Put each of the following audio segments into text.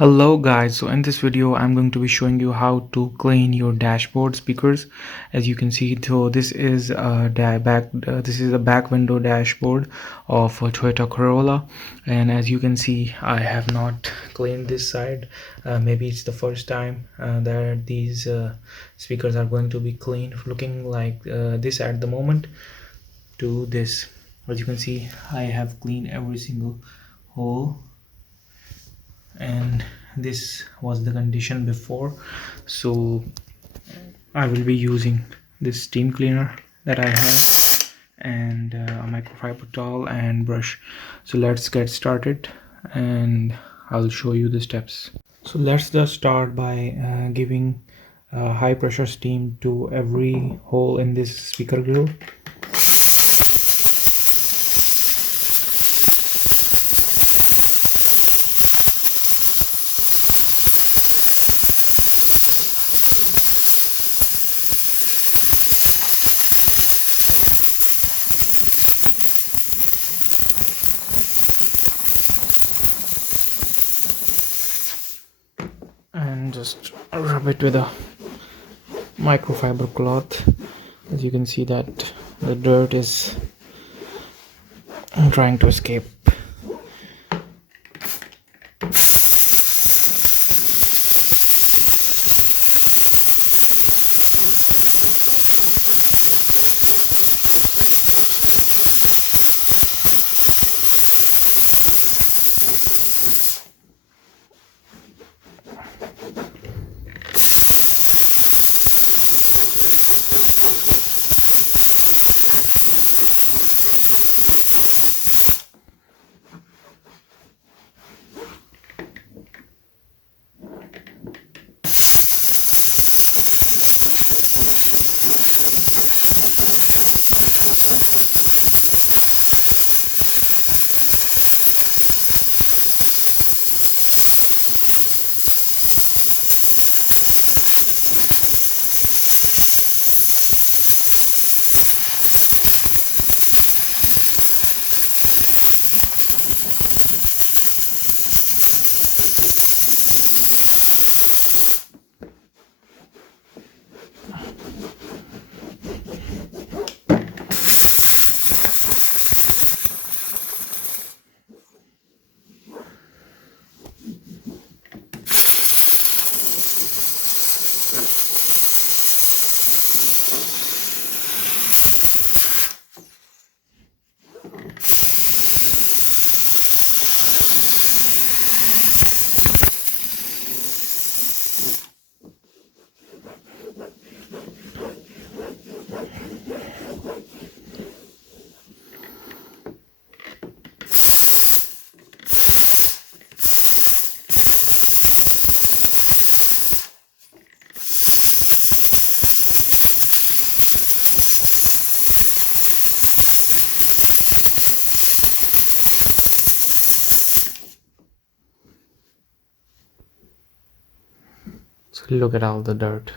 Hello guys, so in this video I'm going to be showing you how to clean your dashboard speakers. As you can see, so this is a back window dashboard of a Toyota Corolla, and as you can see I have not cleaned this side. Maybe it's the first time that these speakers are going to be cleaned, looking like this at the moment to this. As you can see, I have cleaned every single hole, and this was the condition before. So I will be using this steam cleaner that I have, and a microfiber towel and brush. So let's get started and I'll show you the steps. So let's just start by giving high pressure steam to every hole in this speaker grill. And just rub it with a microfiber cloth. As you can see that the dirt is trying to escape. So look at all the dirt.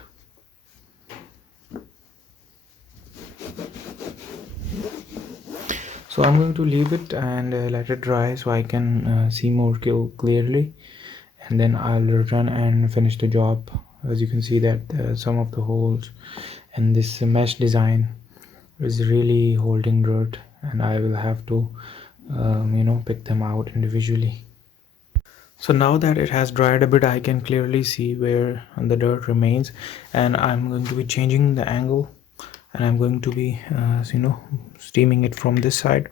So I'm going to leave it and let it dry so I can see more clearly, and then I'll return and finish the job. As you can see that some of the holes and this mesh design is really holding dirt, and I will have to pick them out individually. So now that it has dried a bit, I can clearly see where the dirt remains, and I'm going to be changing the angle, and I'm going to be steaming it from this side.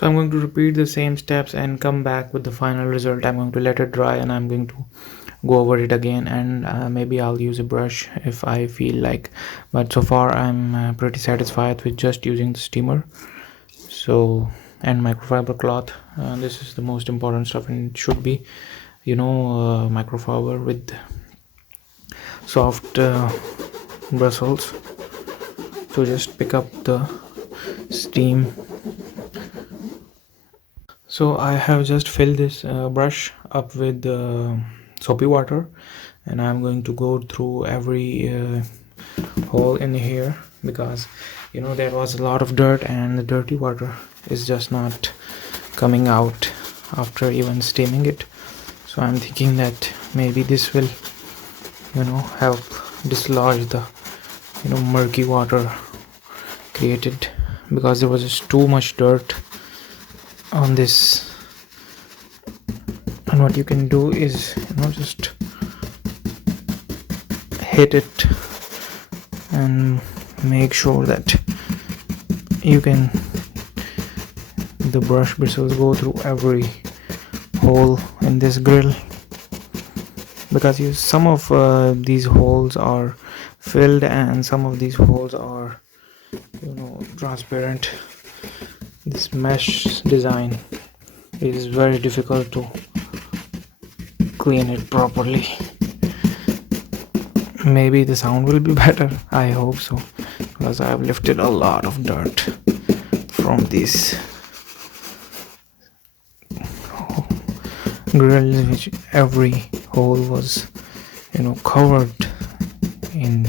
So I'm going to repeat the same steps and come back with the final result. I'm going to let it dry and I'm going to go over it again, and maybe I'll use a brush if I feel like, but so far I'm pretty satisfied with just using the steamer. So, and microfiber cloth, this is the most important stuff, and it should be, microfiber with soft bristles to just pick up the steam. So I have just filled this brush up with soapy water, and I'm going to go through every hole in here, because there was a lot of dirt and the dirty water is just not coming out after even steaming it. So I'm thinking that maybe this will help dislodge the murky water created, because there was just too much dirt on this. And what you can do is just hit it and make sure that the brush bristles go through every hole in this grill, because some of these holes are filled and some of these holes are transparent. This mesh design is very difficult to clean it properly. Maybe the sound will be better, I hope so, because I've lifted a lot of dirt from these grills, which every hole was covered in,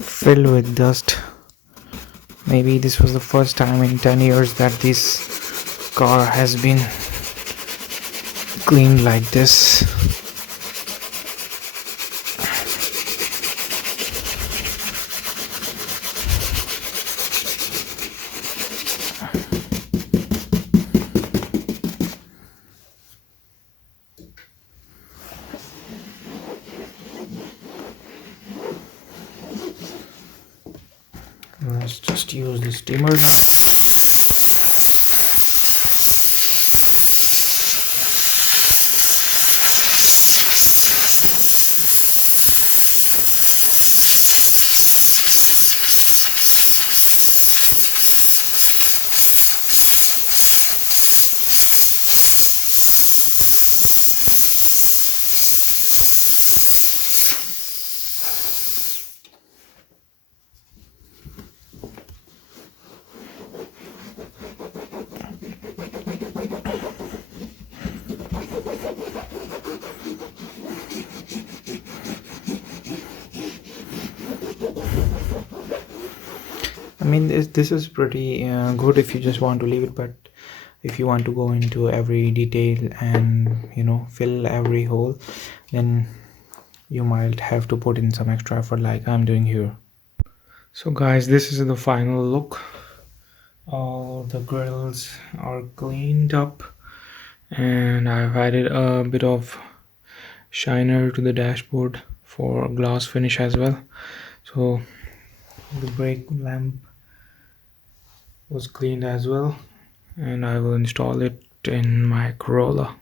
filled with dust. Maybe this was the first time in 10 years that this car has been cleaned like this. Let's just use the steamer now. I mean, this is pretty good if you just want to leave it, but if you want to go into every detail and fill every hole, then you might have to put in some extra effort like I'm doing here. So guys, this is the final look. All the grills are cleaned up, and I've added a bit of shiner to the dashboard for gloss finish as well. So the brake lamp was cleaned as well, and I will install it in my Corolla.